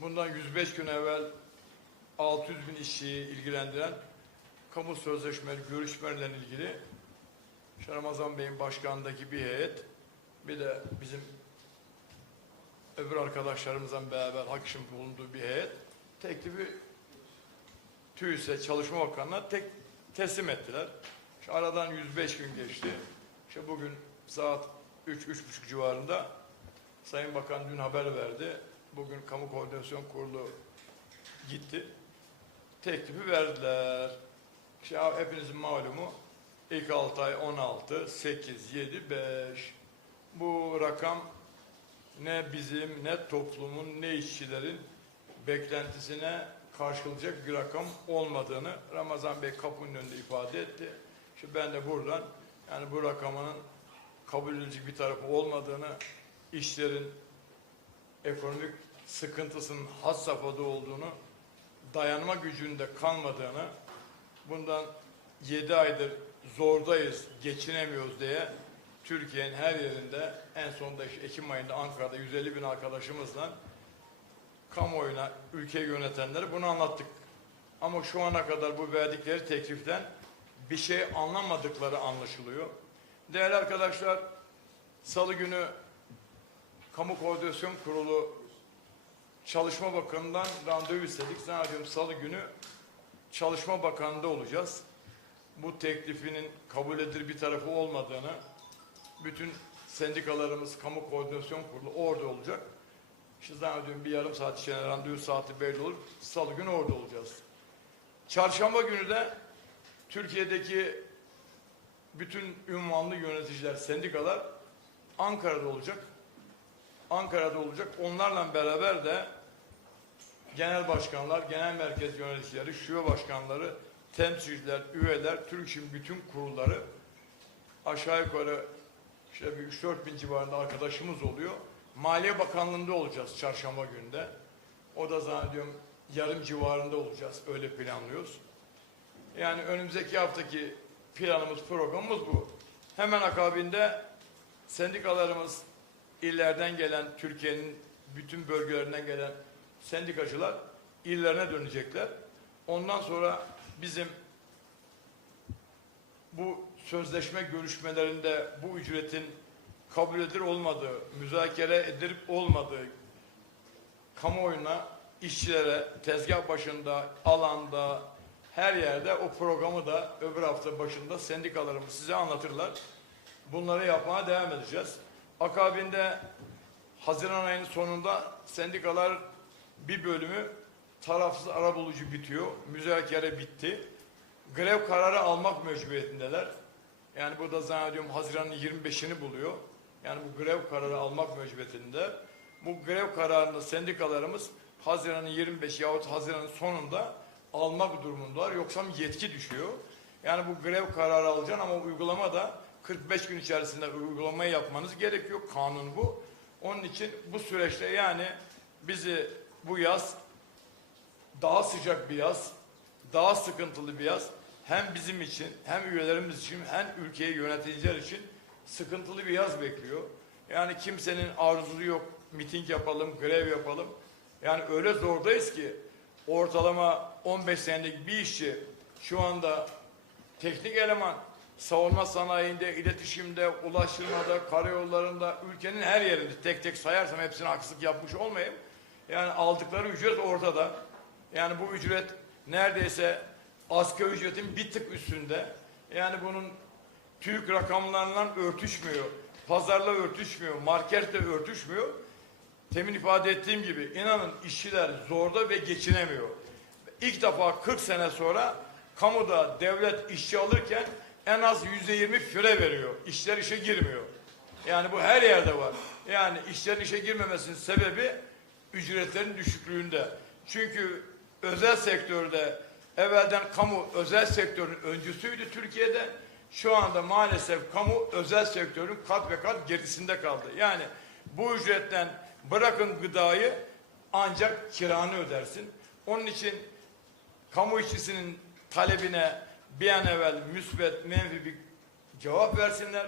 bundan 105 gün evvel 600 bin işçiyi ilgilendiren kamu sözleşmeleri görüşmelerle ilgili işte Ramazan Bey'in başkanlığındaki bir heyet bir de bizim öbür arkadaşlarımızla beraber Hakiş'in bulunduğu bir heyet teklifi TÜİS'e Çalışma Bakanı'na tek teslim ettiler. İşte aradan 105 gün geçti. İşte bugün saat 3-3.30 civarında Sayın Bakan dün haber verdi. Bugün Kamu Koordinasyon Kurulu gitti. Teklifi verdiler. İşte hepinizin malumu ilk 6 ay 16, 8, 7, 5. Bu rakam ne bizim ne toplumun ne işçilerin beklentisine karşılayacak bir rakam olmadığını Ramazan Bey kapının önünde ifade etti. İşte ben de buradan yani bu rakamının kabul edilecek bir tarafı olmadığını, işlerin ekonomik sıkıntısının had safhada olduğunu, dayanma gücünde kalmadığını, bundan 7 aydır zordayız, geçinemiyoruz diye Türkiye'nin her yerinde en sonunda Ekim ayında Ankara'da 150 bin arkadaşımızla kamuoyuna, ülkeyi yönetenlere bunu anlattık. Ama şu ana kadar bu verdikleri tekliften bir şey anlamadıkları anlaşılıyor. Değerli arkadaşlar, Salı günü Kamu Koordinasyon Kurulu Çalışma Bakanı'ndan randevu istedik. Zannediyorum Salı günü Çalışma Bakanı'nda olacağız. Bu teklifinin kabul edilir bir tarafı olmadığını, bütün sendikalarımız, Kamu Koordinasyon Kurulu orada olacak. İşte zannediyorum bir yarım saat içinde randevu saati belli olur. Salı günü orada olacağız. Çarşamba günü de Türkiye'deki bütün ünvanlı yöneticiler, sendikalar Ankara'da olacak. Ankara'da olacak. Onlarla beraber de genel başkanlar, genel merkez yöneticileri, şube başkanları, temsilciler, üyeler, Türk bütün kurulları aşağı yukarı işte bir 3-4 bin civarında arkadaşımız oluyor. Maliye Bakanlığı'nda olacağız çarşamba günde. O da zannediyorum yarım civarında olacağız. Öyle planlıyoruz. Yani önümüzdeki haftaki planımız, programımız bu. Hemen akabinde sendikalarımız, illerden gelen, Türkiye'nin bütün bölgelerinden gelen sendikacılar illerine dönecekler. Ondan sonra bizim bu sözleşme görüşmelerinde bu ücretin kabul edilir olmadığı, müzakere edilip olmadığı kamuoyuna, işçilere, tezgah başında, alanda, her yerde o programı da öbür hafta başında sendikalarımız size anlatırlar. Bunları yapmaya devam edeceğiz. Akabinde Haziran ayının sonunda sendikalar bir bölümü tarafsız arabulucu bitiyor. Müzakere bitti. Grev kararı almak mecburiyetindeler. Yani bu da zannediyorum Haziran'ın 25'ini buluyor. Yani bu grev kararı almak mecburiyetinde. Bu grev kararında sendikalarımız Haziran'ın 25 yahut Haziran'ın sonunda almak durumundalar. Yoksa yetki düşüyor. Yani bu grev kararı alacaksın ama uygulama da 45 gün içerisinde uygulamayı yapmanız gerekiyor. Kanun bu. Onun için bu süreçte yani bizi bu yaz daha sıcak bir yaz, daha sıkıntılı bir yaz hem bizim için hem üyelerimiz için hem ülkeyi yöneticiler için sıkıntılı bir yaz bekliyor. Yani kimsenin arzusu yok miting yapalım, grev yapalım. Yani öyle zordayız ki ortalama 15 senelik bir işçi şu anda teknik eleman savunma sanayinde, iletişimde, ulaştırmada, karayollarında, ülkenin her yerinde tek tek sayarsam hepsine haksızlık yapmış olmayayım. Yani aldıkları ücret ortada. Yani bu ücret neredeyse asgari ücretin bir tık üstünde. Yani bunun TÜİK rakamlarından örtüşmüyor. Pazarla örtüşmüyor. Marketle örtüşmüyor. Temin ifade ettiğim gibi inanın işçiler zorda ve geçinemiyor. İlk defa 40 sene sonra kamuda devlet işçi alırken en az yüzde yirmi füre veriyor. İşler işe girmiyor. Yani bu her yerde var. Yani işlerin işe girmemesinin sebebi ücretlerin düşüklüğünde. Çünkü özel sektörde evvelden kamu özel sektörün öncüsüydü Türkiye'de. Şu anda maalesef kamu özel sektörün kat ve kat gerisinde kaldı. Yani bu ücretten bırakın gıdayı ancak kiranı ödersin. Onun için kamu işçisinin talebine bir an evvel müsbet, menfi bir cevap versinler.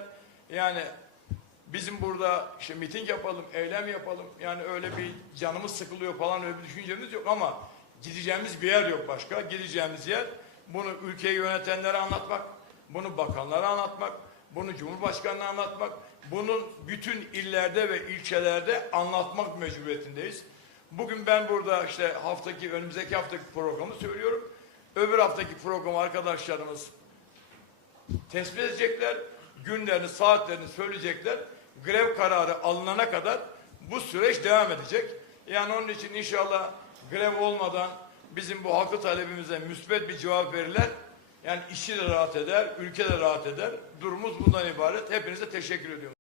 Yani bizim burada işte miting yapalım, eylem yapalım. Yani öyle bir canımız sıkılıyor falan öyle bir düşüncemiz yok ama gideceğimiz bir yer yok başka. Gideceğimiz yer bunu ülkeyi yönetenlere anlatmak, bunu bakanlara anlatmak, bunu Cumhurbaşkanı'na anlatmak, bunun bütün illerde ve ilçelerde anlatmak mecburiyetindeyiz. Bugün ben burada işte haftaki, önümüzdeki haftaki programı söylüyorum. Öbür haftaki programı arkadaşlarımız tespit edecekler, günlerini, saatlerini söyleyecekler. Grev kararı alınana kadar bu süreç devam edecek. Yani onun için inşallah grev olmadan bizim bu haklı talebimize müsbet bir cevap verirler. Yani işçi de rahat eder, ülke de rahat eder. Durumumuz bundan ibaret. Hepinize teşekkür ediyorum.